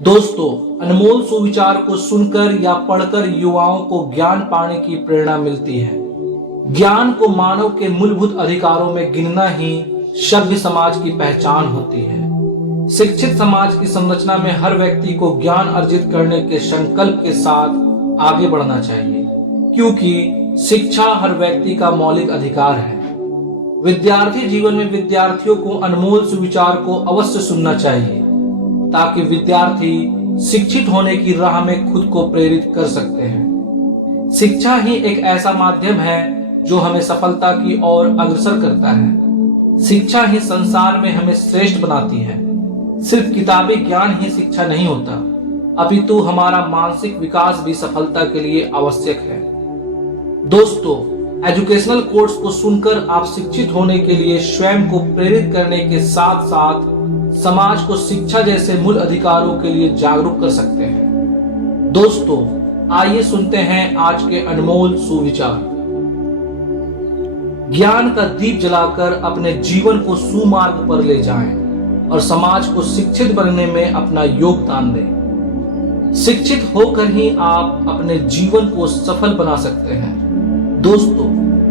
दोस्तों, अनमोल सुविचार को सुनकर या पढ़कर युवाओं को ज्ञान पाने की प्रेरणा मिलती है। ज्ञान को मानव के मूलभूत अधिकारों में गिनना ही सभ्य समाज की पहचान होती है। शिक्षित समाज की संरचना में हर व्यक्ति को ज्ञान अर्जित करने के संकल्प के साथ आगे बढ़ना चाहिए, क्योंकि शिक्षा हर व्यक्ति का मौलिक अधिकार है। विद्यार्थी जीवन में विद्यार्थियों को अनमोल सुविचार को अवश्य सुनना चाहिए, ताकि विद्यार्थी शिक्षित होने की राह में खुद को प्रेरित कर सकते हैं। शिक्षा ही एक ऐसा माध्यम है जो हमें सफलता की ओर अग्रसर करता है। शिक्षा ही संसार में हमें श्रेष्ठ बनाती है। सिर्फ किताबी ज्ञान ही शिक्षा नहीं होता, अपितु हमारा मानसिक विकास भी सफलता के लिए आवश्यक है। दोस्तों, एजुकेशनल कोर्स को सुनकर आप शिक्षित होने के लिए स्वयं को प्रेरित करने के साथ साथ समाज को शिक्षा जैसे मूल अधिकारों के लिए जागरूक कर सकते हैं। दोस्तों, आइए सुनते हैं आज के अनमोल सुविचार। ज्ञान का दीप जलाकर अपने जीवन को सुमार्ग पर ले जाएं और समाज को शिक्षित बनने में अपना योगदान दें। शिक्षित होकर ही आप अपने जीवन को सफल बना सकते हैं। दोस्तों,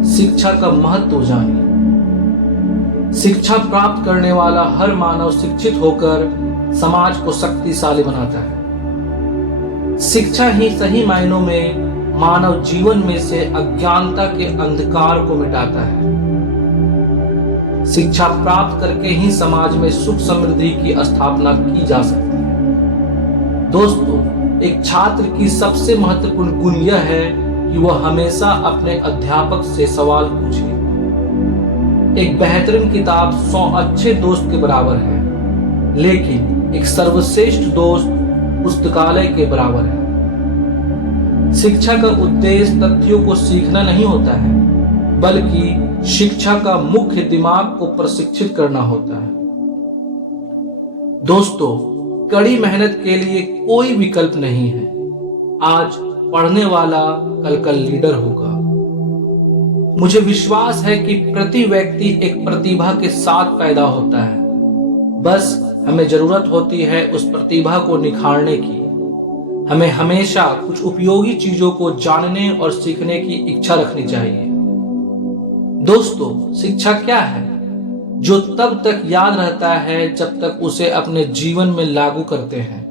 शिक्षा का महत्व जानिए। शिक्षा प्राप्त करने वाला हर मानव शिक्षित होकर समाज को शक्तिशाली बनाता है। शिक्षा ही सही मायनों में मानव जीवन में से अज्ञानता के अंधकार को मिटाता है। शिक्षा प्राप्त करके ही समाज में सुख समृद्धि की स्थापना की जा सकती है। दोस्तों, एक छात्र की सबसे महत्वपूर्ण गुण यह है कि वह हमेशा अपने अध्यापक से सवाल पूछे। एक बेहतरीन किताब 100 अच्छे दोस्त के बराबर है, लेकिन एक सर्वश्रेष्ठ दोस्त पुस्तकालय के बराबर है। शिक्षा का उद्देश्य तथ्यों को सीखना नहीं होता है, बल्कि शिक्षा का मुख्य दिमाग को प्रशिक्षित करना होता है। दोस्तों, कड़ी मेहनत के लिए कोई विकल्प नहीं है। आज पढ़ने वाला कल का लीडर होगा। मुझे विश्वास है कि प्रति व्यक्ति एक प्रतिभा के साथ पैदा होता है। बस हमें जरूरत होती है उस प्रतिभा को निखारने की। हमें हमेशा कुछ उपयोगी चीजों को जानने और सीखने की इच्छा रखनी चाहिए। दोस्तों, शिक्षा क्या है? जो तब तक याद रहता है जब तक उसे अपने जीवन में लागू करते हैं,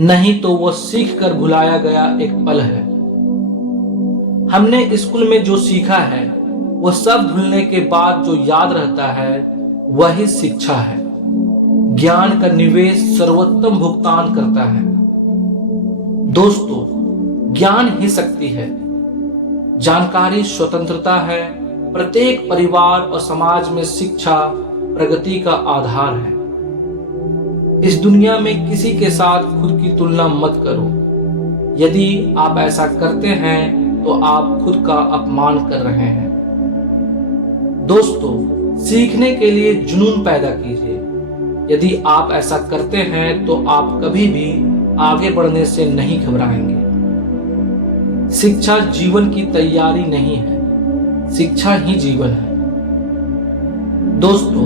नहीं तो वह सीख कर भुलाया गया एक पल है। हमने स्कूल में जो सीखा है वह सब भूलने के बाद जो याद रहता है वही शिक्षा है। ज्ञान का निवेश सर्वोत्तम भुगतान करता है। दोस्तों, ज्ञान ही शक्ति है। जानकारी स्वतंत्रता है। प्रत्येक परिवार और समाज में शिक्षा प्रगति का आधार है। इस दुनिया में किसी के साथ खुद की तुलना मत करो। यदि आप ऐसा करते हैं तो आप खुद का अपमान कर रहे हैं। दोस्तों, सीखने के लिए जुनून पैदा कीजिए। यदि आप ऐसा करते हैं तो आप कभी भी आगे बढ़ने से नहीं घबराएंगे। शिक्षा जीवन की तैयारी नहीं है, शिक्षा ही जीवन है। दोस्तों,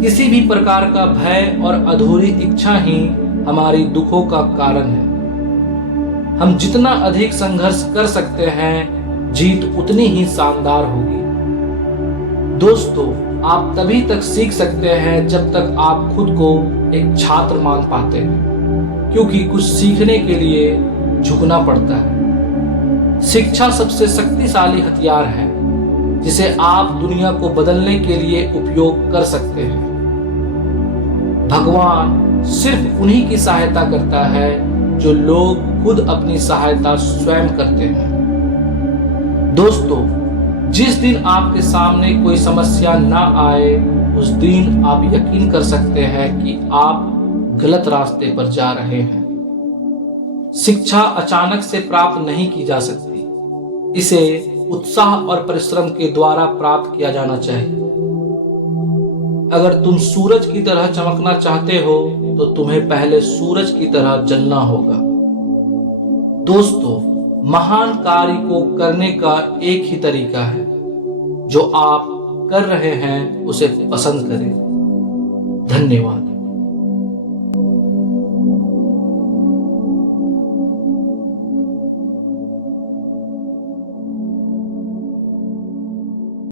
किसी भी प्रकार का भय और अधूरी इच्छा ही हमारी दुखों का कारण है। हम जितना अधिक संघर्ष कर सकते हैं, जीत उतनी ही शानदार होगी। दोस्तों, आप तभी तक सीख सकते हैं जब तक आप खुद को एक छात्र मान पाते हैं, क्योंकि कुछ सीखने के लिए झुकना पड़ता है। शिक्षा सबसे शक्तिशाली हथियार है जिसे आप दुनिया को बदलने के लिए उपयोग कर सकते हैं। भगवान सिर्फ उन्हीं की सहायता करता है जो लोग खुद अपनी सहायता स्वयं करते हैं। दोस्तों, जिस दिन आपके सामने कोई समस्या ना आए, उस दिन आप यकीन कर सकते हैं कि आप गलत रास्ते पर जा रहे हैं। शिक्षा अचानक से प्राप्त नहीं की जा सकती। इसे उत्साह और परिश्रम के द्वारा प्राप्त किया जाना चाहिए। अगर तुम सूरज की तरह चमकना चाहते हो तो तुम्हें पहले सूरज की तरह जलना होगा। दोस्तों, महान कार्य को करने का एक ही तरीका है। जो आप कर रहे हैं उसे पसंद करें। धन्यवाद।